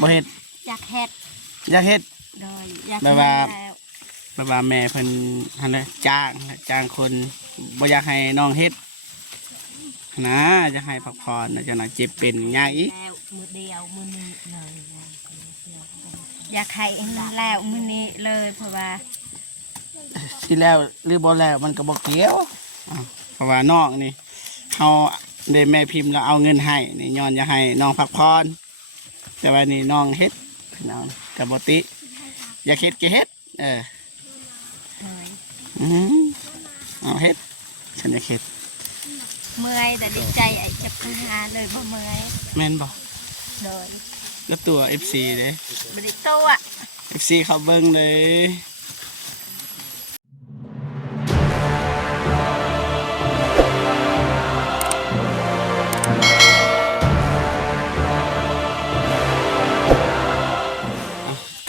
บ่เฮ็ดอยากเฮ็ดอยากเฮ็ดโดยอยากแบบว่าแม่เพิ่นหั่นแหละจ้างคนบ่อยากให้น้องเฮ็ดนะจะให้พักผ่อนจะน่ะเจ็บเป็นยากอีกมือเดียวมือนี้เลยอยากให้แล้วมือนี้เลยเพราะว่าที่แล้วหรือบ่แล้วมันก็บ่เกี่ยวเพราะว่าน้องนี่เฮาได้แม่พิมพ์แล้วเอาเงินให้นี่ย้อนจะให้น้องพักผ่อนแต่ว่านี่น้องเฮ็ดน้องก็บ่ติอยากเฮ็ดก็เฮ็ดเอาเฮ็ดฉันอยากเฮ็ดเมื่อยแต่ดีใจไอ้จะพูดงานเลยเพราะเมื่อยแม่นบ่โดยแล้วตัว FC เด้บ่ได้โตอ่ะ FC เขาเบิ่งเลย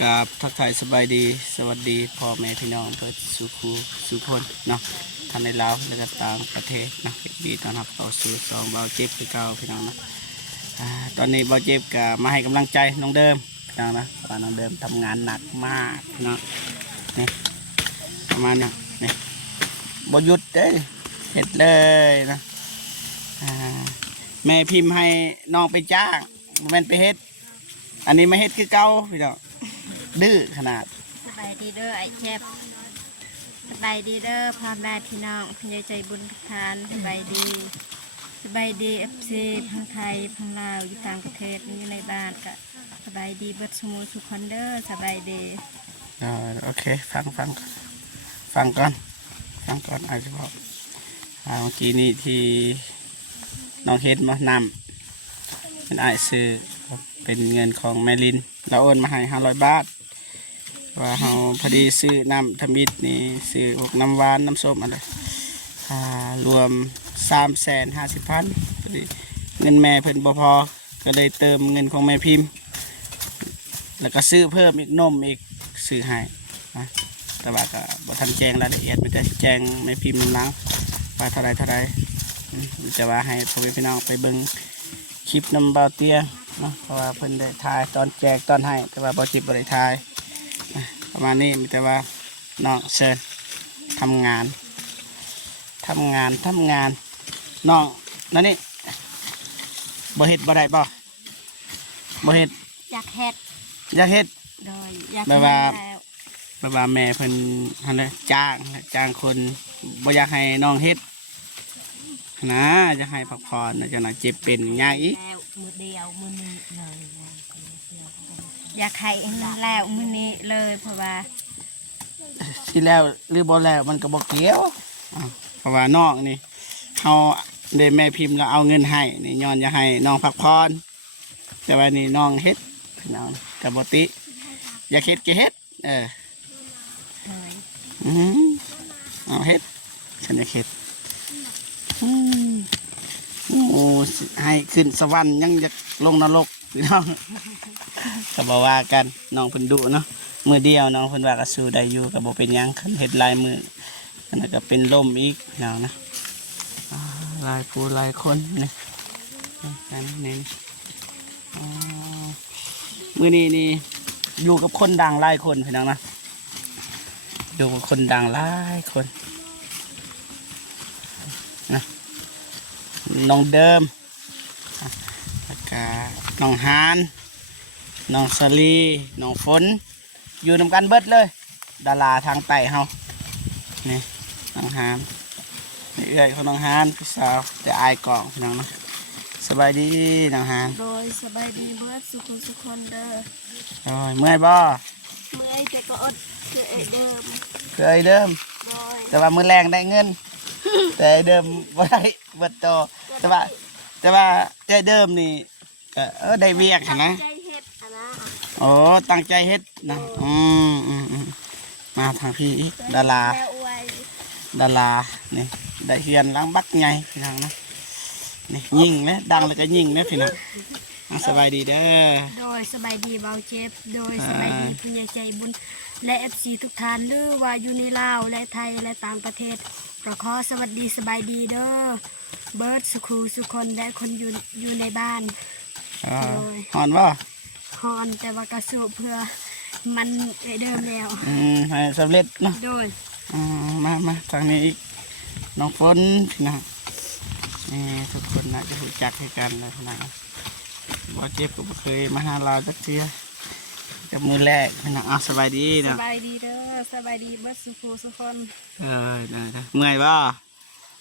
กับทักทายสบายดีสวัสดีพ่อแม่พี่น้องเพื่อสุคนเนาะท่านในลาวและก็ต่างประเทศนะดีต้อนรับต่อสู่สองเบาเจ็บคือเก่าพี่น้องนะตอนนี้เบาเจ็บก็มาให้กำลังใจน้องเดิมพี่น้องนะว่าน้องเดิมทำงานหนักมากเนาะนี่ประมาณนี้นี่บ่หยุดเด้เห็ดเลยนะแม่พิมพ์ให้น้องไปจ้างมันไปเฮ็ดอันนี้มาเฮ็ดคือเก่าพี่น้องดื้อขนาดสบายดีเด้อไอ้เจ็บสบายดีเด้อพ่อแม่พี่น้องพี่ใจบุญทานสบายดีFC ทั้งไทยทั้งลาวอยู่ต่างประเทศอยู่ในบ้านก็สบายดีเบิดสมุสุขคนเด้อสบายดีโอเคฟังก่อนอาจจะบอกเมื่อกี้นี้ที่น้องเฮ็ดมานำเป็นอ้ายซื้อเป็นเงินของแม่ลินเราโอนมาให้500 บาทว่าเราพอดีซื้อน้ำทมิตนี่ซื้อน้ำหวานน้ำส้มอะไรรวม350,000พอดีเงินแม่เพิ่นบ่พอก็เลยเติมเงินของแม่พิมพ์แล้วก็ซื้อเพิ่มอีกนมอีกซื้อให้นะแต่ว่าก็บ่ทันแจ้งรายละเอียดไม่ได้แจ้งแม่พิมพ์หลังว่าเท่าไรจะว่าให้พ่อแม่พี่น้องไปเบิ่งคลิปน้ำเบาเตี้ยนะเพราะว่าเพิ่นได้ถ่ายตอนแจกตอนให้แต่ว่าบ่จิบบ่ได้ถ่ายประมาณนี้มีแต่ว่าน้องเชิญทำงานน้องนั่นนี่บ่เฮ็ดบ่ได้บ่เฮ็ดอยากเฮ็ดโดยอยากแบบว่าแม่เพิ่นหั่นแหละจ้างคนบ่อยากให้น้องเฮ็ดนะจะให้พักผ่อนจะน่ะเจ็บเป็นยากอีกมือเดียวมือนี้เลยอยากให้แล้วมือนี้เลยเพราะว่าที่แล้วหรือบ่แล้วมันก็บ่เกี่ยวเพราะว่าน้องนี่เฮาได้แม่พิมพ์แล้วเอาเงินให้นี่ย้อนจะให้น้องพักผ่อนแต่ว่านี่น้องเฮ็ดน้องก็บ่ติอยากเฮ็ดก็เฮ็ดเอาเฮ็ดฉันอยากเฮ็ดให้ขึ้นสวรรค์ยังจะลงนรกพี่น้องก็บอกว่ากันน้องเพิ่นดุเนาะมือเดียวน้องเพิ่นว่าก็สู้ได้อยู่ก็บ่เป็นหยังคันเฮ็ดลายมือนั่นก็เป็นลมอีกน้องนะลายผู้ลายคนนี่นี่มือนี้นี่อยู่กับคนดังหลายคนพี่น้องนะอยู่กับคนดังหลายคนนะน้องเดิมแล้วก็น้องฮานน้องสลีน้องฝนอยู่นำกันเบิดเลยดาราทางใต้เฮานี่น้องฮานนี่เอื้อยของน้องฮานพี่สาวแต่อายกล่องน้องนะสบายดีน้องฮานโดยสบายดีเบิดสุคนเด้อเมื่อยบ่เมื่อยแต่ก็อดเคยเดิมแต่ว่ามือแรงได้เงินแต่เดิมบ่ได้เบิดโตแต่ว่าเดิมนี่ได้เวียกนะโอ้ตั้งใจเฮ็ดนะมาทางพี่ดารานี่ได้เฮียนล้างบักไงพี่น้องนะนี่ยิงนะดังแล้วก็ยิงนะพี่น้องสบายดีเด้อโดยสบายดีเบาเจ็บโดยสบายดีผู้ใหญ่ใจบุญและ FC ทุกท่านหรือว่าอยู่ในลาวและไทยและต่างประเทศขอสวัสดีสบายดีเด้อเบิร์ดสุคนและคนอยู่ในบ้านหอนว่าห อนแต่ว่ากระสูบเพื่อมันเดิมแล้ว ให้สำเร็จเนาะ โดย มาทางนี้อีกน้องฝนพี่น้องนี่ทุกคนน่าจะรู้จักให้กันนะพี่น้องบ่เจ็บก็บ่เคยมาหาเราจักเทื่อกับมือแรกพี่น้องสบายดี ส เนาะ บายดีเด้อสบายดีเบิดสุขสุขคน ได้เมื่อยบ่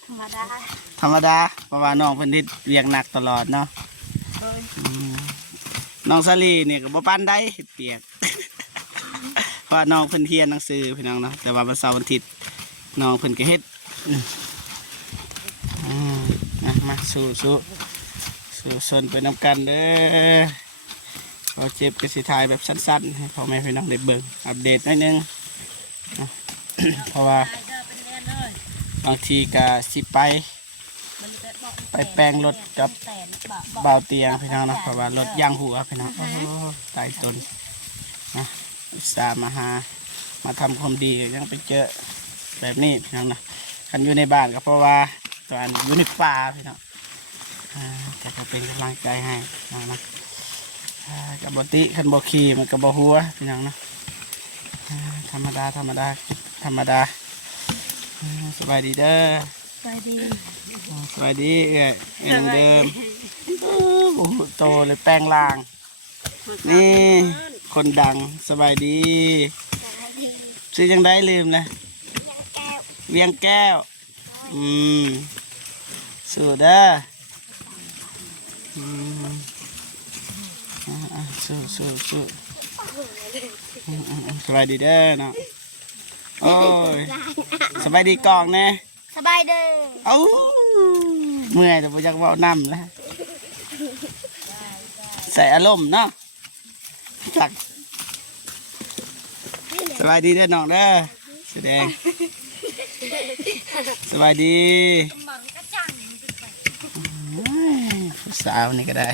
ธรรมดา ธรรมดาเพราะว่าน้องเพิ่นเฮ็ดเวียกหนักตลอดเนาะ โดย น้องสลีนี่ก็บ่ปานใดเฮ็ดเปียก เพราะน้องเพิ่นเรียนหนังสือพี่น้องเนาะแต่ว่าวันเสาร์วันอาทิตย์น้องเพิ่นก็เฮ็ดมาสู้สนไปนำกันเด้อพอเจ็บก็สิถ่ายแบบสั้นๆให้พ่อแม่พี่น้องได้เบิ่งอัปเดตหน่อยหนึงเนาะ เพราะว่าบางทีก็สิไปแปลงรถกับเบาเตียงพี่น้องเนาะเพราะว่ารถยางหัวพี่น้องโอ้โหตายตนนะอุตส่าห์มาทำความดียังไปเจอแบบนี้พี่น้องนะคันอยู่ในบ้านก็เพราะว่าตอนอยู่ในป่าพี่น้องแต่ก็เป็นกำลังใจให้พี่น้องนะกับบติคันบขี่มันกับบหัวพี่น้องนะธรรมดาสบายดีเด้อ สบายดี สบายดีน้องเดิมโอ้โหโตเลยแปลงล่าง นี่คนดังสบายดีซื้อยังได้ลืมนะเวียงแก้วสู้เด้อสู้สบายดีเด้อเนาะโอ้ยสบายดีกองแน่ สบายเด้อ เอ้าเมื่อยแต่บ่อยากเว้านำแล้วใส่อารมณ์เนาะจักสบายดีเด้อน้องเด้อแสดงสบายดีสาวนี่ก็ได้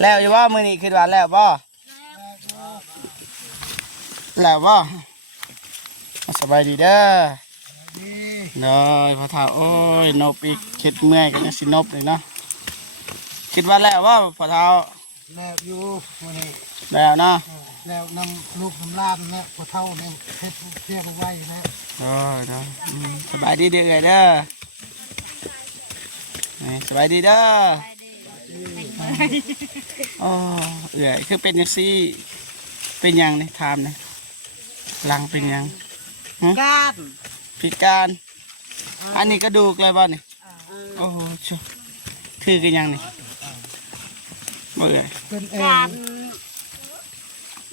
แล้วอยู่ว่ามือนี้คิดว่าแล้วบ่สบายดีเด้อเลยพอเท่าโอ้ยนบอีกคิดเมื่อยก็จะสินบเลยเนาะคิดว่าแล้วว่าพอเท่า แล้วอยู่วันนี้ แล้วเนาะ แล้วนำลูกน้ำลาบเนี่ยพอเท่าเนี่ยเพชรเรียกไว้นะ เนาะสบายดีเด้อเด้อสบายดีเด้อโอ้คือเป็นยังซี่เป็นยังนี่ถามนี่ลังเป็นยัง ก้าน พิการอันนี้ก็ดูกเลยบ่นี่โอ้โหชูคือกันยังนี่บ่เอ่ย เป็นเอ การ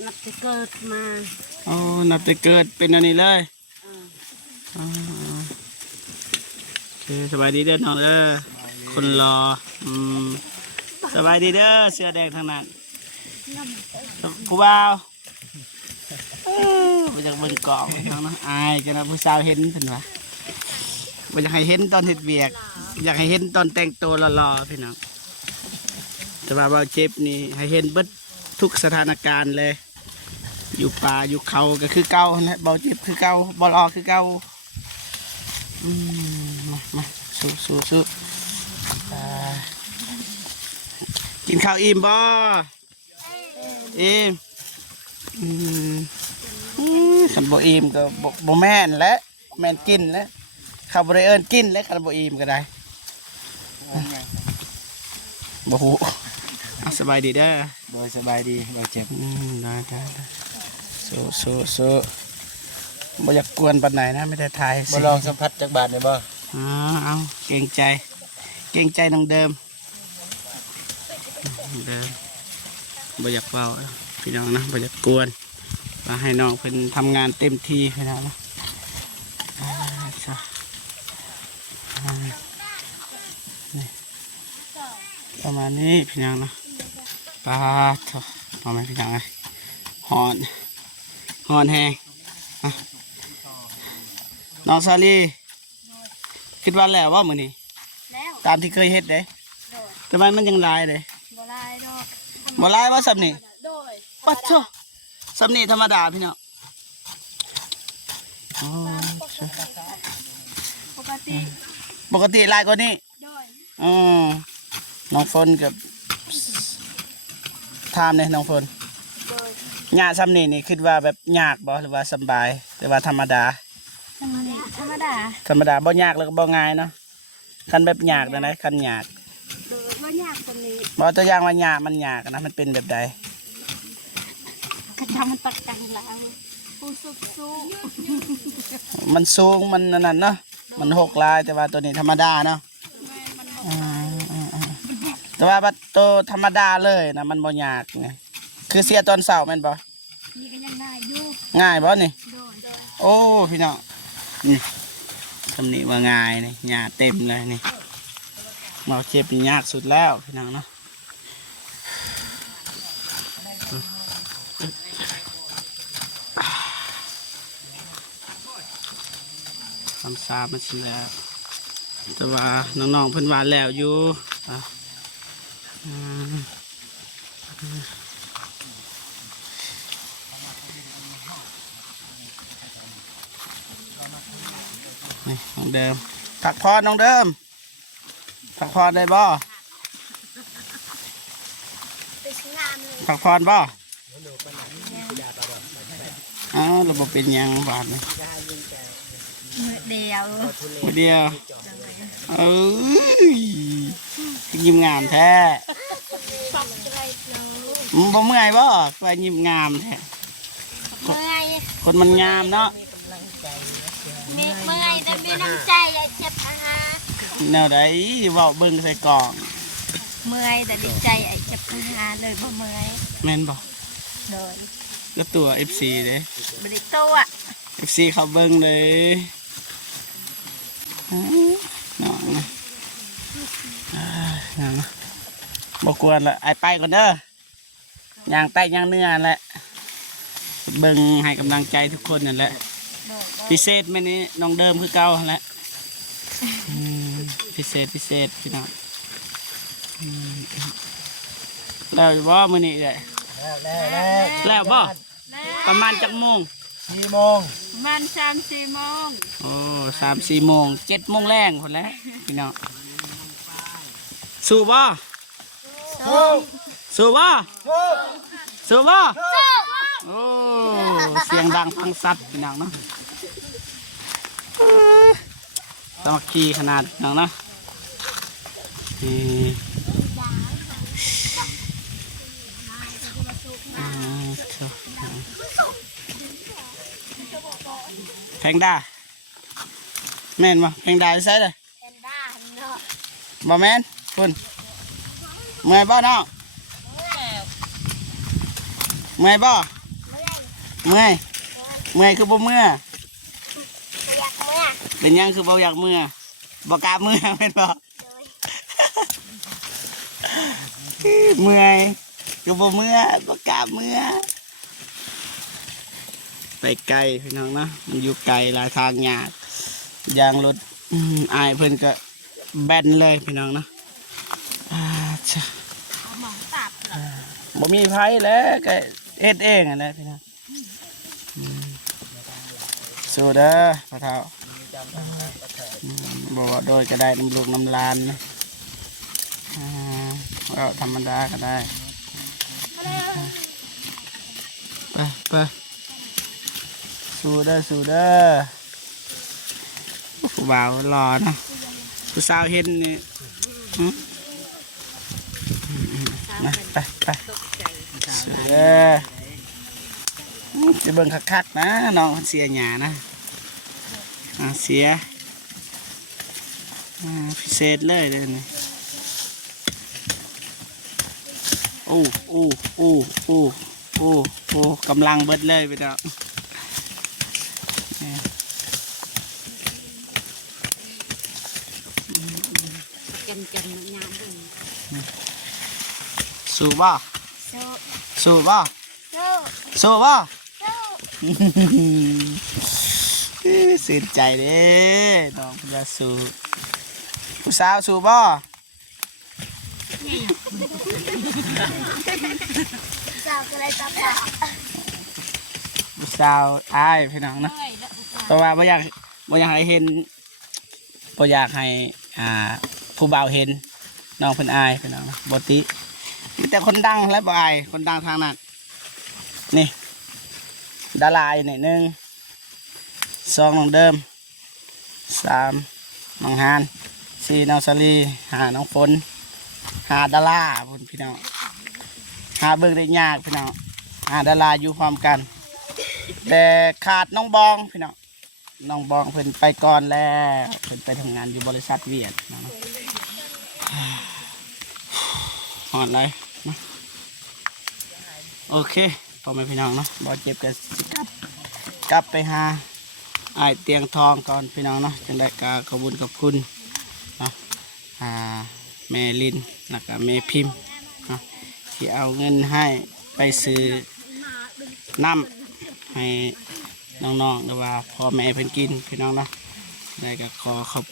นับจะเกิดมา โอ้นับแต่เกิดเป็นอันนี้เลยสบายดีเด้อน้องเด้อคนรอสบายดีเด้อเสื้อแดงทางนั้นผู้บ่าวไปจากบนเกาะทางนั้นอายจะนะผู้สาวเห็นเพิ่นว่าบ่อยากให้เห็นตอนเฮ็ดเวียกอยากให้เห็นตอนแต่งตัวหล่อๆพี่น้องแต่ว่าเบาเจ็บนี่ให้เห็นเบิดทุกสถานการณ์เลย อยู่ป่าอยู่เขาก็คือเก่าและเบาเจ็บคือเก่าบ่รอคือเก่ามาสู้กินข้าวอิ่มบ่อิ่มคันบ่อิ่มก็บ่แม่นและแม่นกินแล้วข้าวบ่ได้เอิ้นกินแล้วคันบ่อิ่มก็ได้บ่ฮู้สบายดีเด้อ โดยสบายดีเราเจ็บ ได้สู้บ่อยากกวนปานไหนนะไม่ได้ถ่าย มาลองสัมผัสจากบาทได้บ่ เอาเกรงใจน้องเดิมบ่อยากเฝ้าพี่น้องนะบ่อยากกวนมาให้น้องเพิ่นทำงานเต็มที่พี่น้องนะนี่ประมาณนี้พี่น้องนะปลาทอดมาพี่น้องไงหอนแห้งน้องซาลีคิดว่าแล้วว่ามื้อนี้ แล้ว ตามที่เคยเฮ็ดเด้ทำไมมันยังลายเลย บ่ลายดอก บ่ลายว่าสับนี่ โดย ปัดโซสับนี่ธรรมดาพี่น้อง ปกติ ปกติลายกว่านี้ โดย น้องฝนกับทามเนี่ยน้องฝน หญ้าซ้ำนี่คิดว่าแบบยากบ่หรือว่าสำบายหรือว่าธรรมดา ธรรมดาธรรมดา ธรรมดาบ่ยากแล้วก็บ่ง่ายเนาะคันแบบยากนะคันยาก โดยว่ายากตรงนี้ บ่ตัวอย่างว่ายากมันยากนะมันเป็นแบบใด กระจำมันตักกันแล้วผู้สู้ มันสูงมันนั่นเนาะมันหกลายแต่ว่าตัวนี้ธรรมดาเนาะอ่าแต่ว่าบัดตัวธรรมดาเลยนะมันบ่ยากไงคือเสียตอนเช้าแม่นบ่ นี่ก็ยังได้อยู่ ง่ายบ่นี่ โดย โอ้พี่น้องนี่ทำนี่ว่าง่ายนี่หญ้าเต็มเลยนี่หมอเจ็บนี่ยากสุดแล้วพี่น้องเนาะทำซามาชิแล้วแต่ว่าน้องๆเพิ่นว่าแล้วอยู่อ่ะอืมนี่น้องเดิมผักพอดน้องเดิมผักพอดได้บ่ผักพอดบ่อ้าวระบบเป็นหยังบาดนี่ มือเดียว มื้อเดียวเอ้ยยิ้มงามแท้ ชอบใจเลย มึงบ่เมื่อยบ่ว่ายิ้มงามแท้ เมื่อย คนมันงามเนาะ มีเมื่อยแต่มีน้ำใจอย่าเจ็บอาหาร แนวใดเว้าเบิ่งใส่กล่อง เมื่อยแต่ดีใจไอ้เจ็บอาหารเลยบ่เมื่อย แม่นบ่ โดย ก็ตัว FC เด้ บริโตอ่ะ FC เขาเบิ่งเลยน้องนะน้องนะบ่กวนละไอ้ไปก่อนเด้อย่างใต้ย่างเนื้อนั่นแหละเบิ่งให้กำลังใจทุกคนนั่นแหละ โดย พิเศษมื้อนี้น้องเดิมคือเก่าหั่นแหละอืมพิเศษพี่น้องอืมแล้วอยู่บ่มื้อนี้เด้ แล้วบ่ประมาณจักโมง 4 โมง มัน3-4 โมง โอ้3-4 โมง7 โมงแรงคนแล้วพี่น้องสู้บ่ สู้ สู้บ่ สู้ สู้บ่โอ้เสียงดังฟังสัตว์พี่น้องเนาะสามัคคีขนาดพี่น้องเนาะนี่อ่าเจ้าแพงดาแม่นบ่แพงดาใส่เลย เป็นบ้าเนาะ บ่แม่นคุณเมื่อยบ่น้องเมื่อยบ่เมื่อยคือบ่เมื่อ อยากเมื่อ เป็นหยังคือบ่อยากเมื่อบ่กล้าเมื่อแม่นบ่เมื่อยคือบ่เมื่อบ่กล้าเมื่อไปไกลพี่น้องเนาะมันอยู่ไกลหลายทางยากยางรถอายเพิ่นก็แบนเลยพี่น้องเนาะจ้ะ หมองตับ บ่มีไผแล้วก็เฮ็ดเองนั่นแหละพี่น้องสู้เด้อพ่อเฒ่าบ่ว่าโดยก็ได้น้ำลูกน้ำหลานนะเอาธรรมดาก็ได้ไปสู้เด้อผู้บ่าวรอเนาะผู้สาวเห็นนี่นะไปสู้เด้อจะเบิ่งคักๆนะน้องเสียหยานะเสียพิเศษเลยเด้อนี่โอ้กำลังเบิดเลยไปเนาะสู้บ่ สู้ สู้บ่ สู้ สู้บ่ สู้ สิ้นใจเด้น้องจะสู้ผู้สาวสู้บ่ สาวก็เลยตับปาก ผู้สาวอายพี่น้องนะเพราะว่าไม่อยากให้เห็นบ่อยากให้ผู้บ่าวเห็นน้องเพิ่นอายพี่น้องนะบ่ติมีแต่คนดังและบ่อายคนดังทางนั้นนี่ ดาลายนี่1 2น้องเดิม3น้องฮาน4น้องสลี5น้องฝน5ดาราพุ่นพี่น้องหาเบิ่งได้ยากพี่น้อง5ดาราอยู่พร้อมกันแต่ขาดน้องบองพี่น้องน้องบองเพิ่นไปก่อนแล้วเพิ่นไปทำงานอยู่บริษัทเวียดนะหอดเลยนะโอเคพอไหมพี่น้องเนาะบ่เจ็บกันสิกลับไปหาไอ้เตียงทองก่อนพี่น้องเนาะจังได้กาขอบคุญขอบคุณเนาะแม่ลินแล้วก็แม่พิมพ์เนาะที่เอาเงินให้ไปซื้อน้ำให้น้องๆหรือว่าพ่อแม่เพิ่นกินพี่น้องเนาะได้ก็ขอขอบ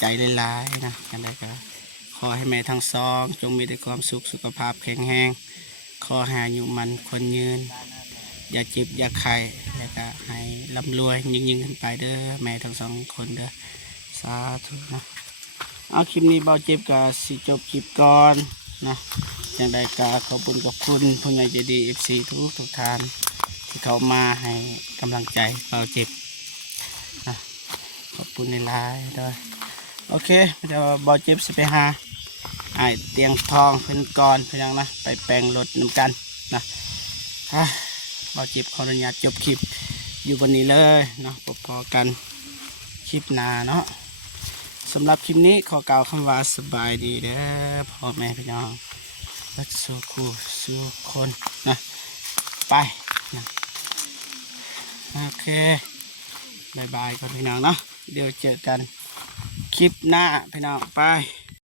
ใจหลายๆนะจังได้ก็ขอให้แม่ทั้งสองจงมีแต่ความสุขสุขภาพแข็งแรงขอให้อายุมันคนยืนอย่าเจ็บอย่าไข้แล้วก็ให้ร่ำรวยยิ่งขึ้นไปเด้อแม่ทั้งสองคนเด้อสาธุนะเอาคลิปนี้เบาเจ็บกับสิจบคลิปก่อนนะจังได้ก็ขอบคุณกับคุณผู้ใหญ่ใจดี FC ทุกท่านที่เขามาให้กำลังใจเบาเจ็บนะขอบคุณในไลน์ด้วยโอเคเดี๋ยวเบาเจ็บสิไปหาไอ้เตียงทองเพิ่นก่อนเพียงนะไปแปลงรถน้ำกันนะเบาเจ็บขออนุญาตจบคลิปอยู่บนนี้เลยเนาะพอกันคลิปหน้าเนาะสำหรับคลิปนี้ขอกล่าวคำว่าสบายดีเด้อพ่อแม่พี่น้องรักสู่คู่สู่คนนะไปนะโอเคบายบายก่อนพี่น้องเนาะเดี๋ยวเจอกันคลิปหน้าพี่น้องไป